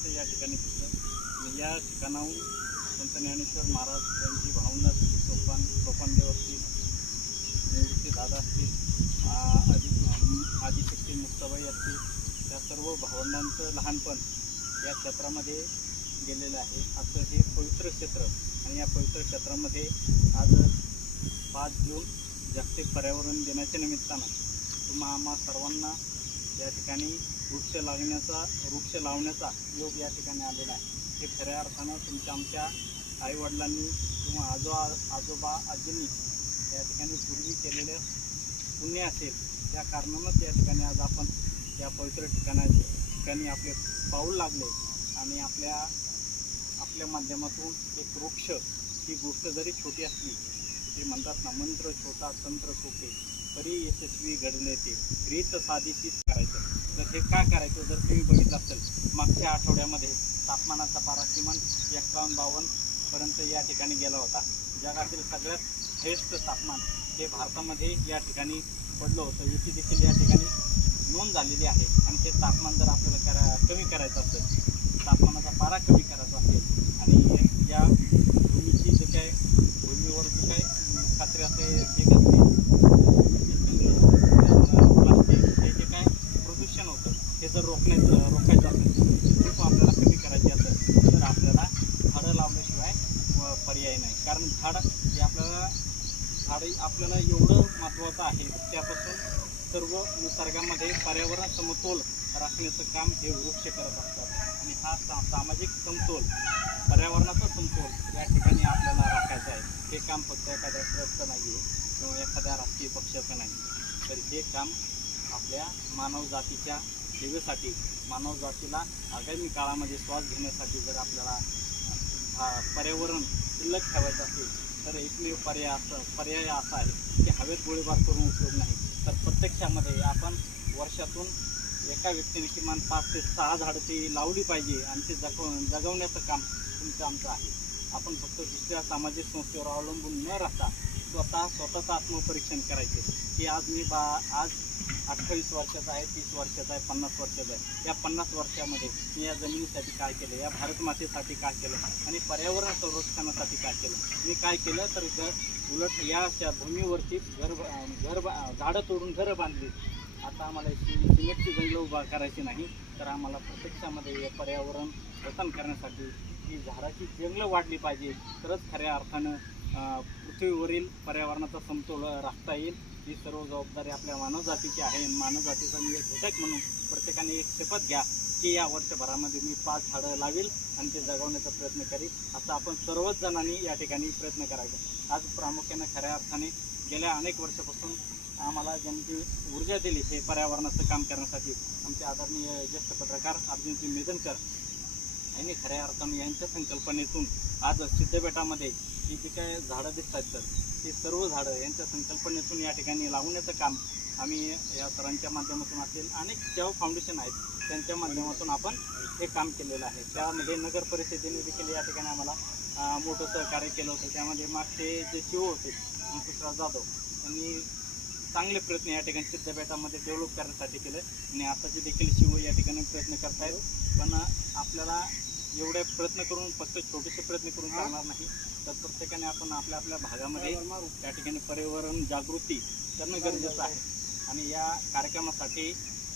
निमित्त या ठिकाणी दिसलं. या ठिकाणाहून संत ज्ञानेश्वर महाराज यांची भावना असतील सोपान सोपानदेव असतील निवृत्ती दादा असतील आदि आदिशक्ती मुक्ताबाई असतील त्या सर्व भावंडांचं लहानपण या क्षेत्रामध्ये गेलेलं आहे. असं हे पवित्र क्षेत्र. आणि या पवित्र क्षेत्रामध्ये आज पाच जून जागतिक पर्यावरण दिनाच्या निमित्तानं तुम्हा आम्हा सर्वांना या ठिकाणी वृक्ष लावण्याचा वृक्ष लावण्याचा योग या ठिकाणी आलेला आहे. हे खऱ्या अर्थानं तुमच्या आमच्या आईवडिलांनी किंवा आजो आजोबा आजींनी या ठिकाणी पूर्वी केलेलं पुण्य असेल त्या कारणानंच या ठिकाणी आज आपण या पवित्र ठिकाणा ठिकाणी आपले पाऊल लागले आणि आपल्या आपल्या माध्यमातून एक वृक्ष ही गोष्ट जरी छोटी असली ते म्हणतात ना मंत्र छोटा तंत्र सोपे तरी यशस्वी घडले ते रीत साधीशीच करायचं. तर हे काय करायचं जर तुम्ही बघितलं असेल मागच्या आठवड्यामध्ये तापमानाचा पारा किमान एक्कावन्न बावन्न पर्यंत या ठिकाणी गेला होता. जगातील सगळ्यात श्रेष्ठ तापमान हे भारतामध्ये या ठिकाणी पडलं होतं. याची देखील या ठिकाणी नोंद झालेली आहे. आणि हे तापमान जर आपल्याला करा कमी करायचं असेल तापमानाचा पारा कमी करायचा असेल आणि या भूमीची जे काय भूमीवर जे काय कचरे असे हे घातले प्लास्टिक हे जे काय प्रदूषण होतं हे जर रोखण्याचं रोखायचं असेल खूप आपल्याला कमी करायची असेल तर आपल्याला झाडं लावल्याशिवाय व पर्याय नाही कारण झाड हे आपल्याला झाड आपल्याला एवढं महत्त्वाचं आहे त्यापासून सर्व निसर्गामध्ये पर्यावरण समतोल राखण्याचं काम हे वृक्ष करत असतात. आणि हा सा सामाजिक समतोल पर्यावरणाचा समतोल या ठिकाणी आपल्याला राखायचा आहे. हे काम फक्त एखाद्या ट्रस्टचं नाही आहे किंवा एखाद्या राजकीय पक्षाचं नाही तर हे काम आपल्या मानव जातीच्या सेवेसाठी मानव जातीला आगामी काळामध्ये श्वास घेण्यासाठी जर आपल्याला पर्यावरण शिल्लक ठेवायचं असेल तर एकमेव पर्याय असं पर्याय असा आहे की हवेत गोळीबार करून उपयोग नाही. तर प्रत्यक्षामध्ये आपण वर्षातून एका व्यक्तीने किमान पाच ते सहा झाडं ती लावली पाहिजे आणि ते जगव जगवण्याचं काम तुमचं आमचं आहे. आपण फक्त दुसऱ्या सामाजिक संस्थेवर अवलंबून न राहता स्वतः स्वतःचं आत्मपरीक्षण करायचे. की आज मी बा आज अठ्ठावीस वर्षाचा आहे तीस वर्षाचा आहे पन्नास वर्षाचा आहे. या पन्नास वर्षामध्ये मी या जमिनीसाठी काय केलं? या भारत मातेसाठी काय केलं? आणि पर्यावरण संरक्षणासाठी काय केलं? मी काय केलं? तर घर उलट या अशा भूमीवरती घर घर बा- झाडं तोडून घरं बांधली. आता आम्हाला सिमेंटची जंगलं उभा करायची नाही तर आम्हाला प्रत्यक्षामध्ये पर्यावरण जतन करण्यासाठी ही झाडाची जंगलं वाढली पाहिजे. तरच खऱ्या अर्थानं पृथ्वीवरील पर्यावरणाचा समतोल राखता येईल. ही सर्व जबाबदारी आपल्या मानवजातीची आहे. मानवजातीचा मी एक घटक म्हणून प्रत्येकाने एक शपथ घ्या की या वर्षभरामध्ये मी पाच झाडं लावेल आणि ते जगवण्याचा प्रयत्न करेल. असं आपण सर्वच जणांनी या ठिकाणी प्रयत्न करायचा आज प्रामुख्याने खऱ्या अर्थाने गेल्या अनेक वर्षापासून आम्हाला ज्यांची ऊर्जा दिली हे पर्यावरणाचं काम करण्यासाठी. आमचे आदरणीय ज्येष्ठ पत्रकार अर्जुनजी मेदनकर यांनी खऱ्या अर्थाने यांच्या संकल्पनेतून आज सिद्धबेटामध्ये ही जी काय झाडं दिसतात तर. ती सर्व झाडं यांच्या संकल्पनेतून या ठिकाणी लावण्याचं काम आम्ही या सरांच्या माध्यमातून असेल. अनेक ज्या फाउंडेशन आहेत त्यांच्या माध्यमातून आपण हे काम केलेलं आहे. त्यामध्ये नगर परिषदेने देखील या ठिकाणी आम्हाला मोठं सहकार्य केलं होतं. त्यामध्ये मागचे जे शिव होते अंकुशराव जाधव त्यांनी चांगले प्रयत्न या ठिकाणी सिद्धबेटामध्ये डेव्हलप करण्यासाठी केले. आणि आताचे देखील शिव या ठिकाणी प्रयत्न करतायत पण आपल्याला एवढे प्रयत्न करून फक्त छोटेसे प्रयत्न करून चालणार नाही. तर प्रत्येकाने आपण आपल्या आपल्या भागामध्ये त्या ठिकाणी पर्यावरण जागृती करणं गरजेचं आहे. आणि या कार्यक्रमासाठी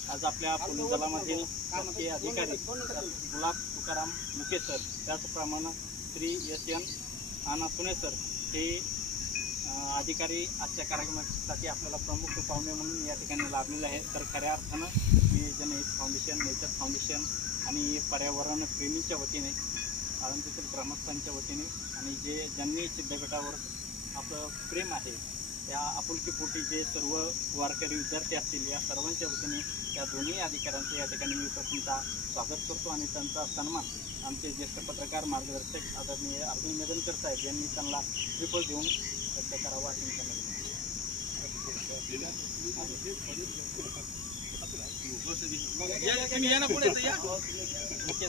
आज आपल्या पोलीस दलामधील शासकीय अधिकारी गुलाब तुकाराम मुके सर त्याचप्रमाणे श्री एस एन आना सुने सर हे अधिकारी आजच्या कार्यक्रमासाठी आपल्याला प्रमुख पाहुणे म्हणून या ठिकाणी लाभलेले आहेत. तर खऱ्या अर्थानं मी जनहित फाउंडेशन नेचर फाउंडेशन आणि पर्यावरण प्रेमीच्या वतीने आळंदीतील ग्रामस्थांच्या वतीने आणि जे ज्यांनी सिद्धगटावर आपलं प्रेम आहे त्या आपुलकीपोटी जे सर्व वारकरी विद्यार्थी असतील या सर्वांच्या वतीने त्या दोन्ही अधिकाऱ्यांचं या ठिकाणी मी प्रथमतः स्वागत करतो आणि त्यांचा सन्मान आमचे ज्येष्ठ पत्रकार मार्गदर्शक आदरणीय अर्जुन मेदनकर साहेब यांनी त्यांना ट्रिपल देऊन व्यक्त करावा अशी त्यांना मुख्य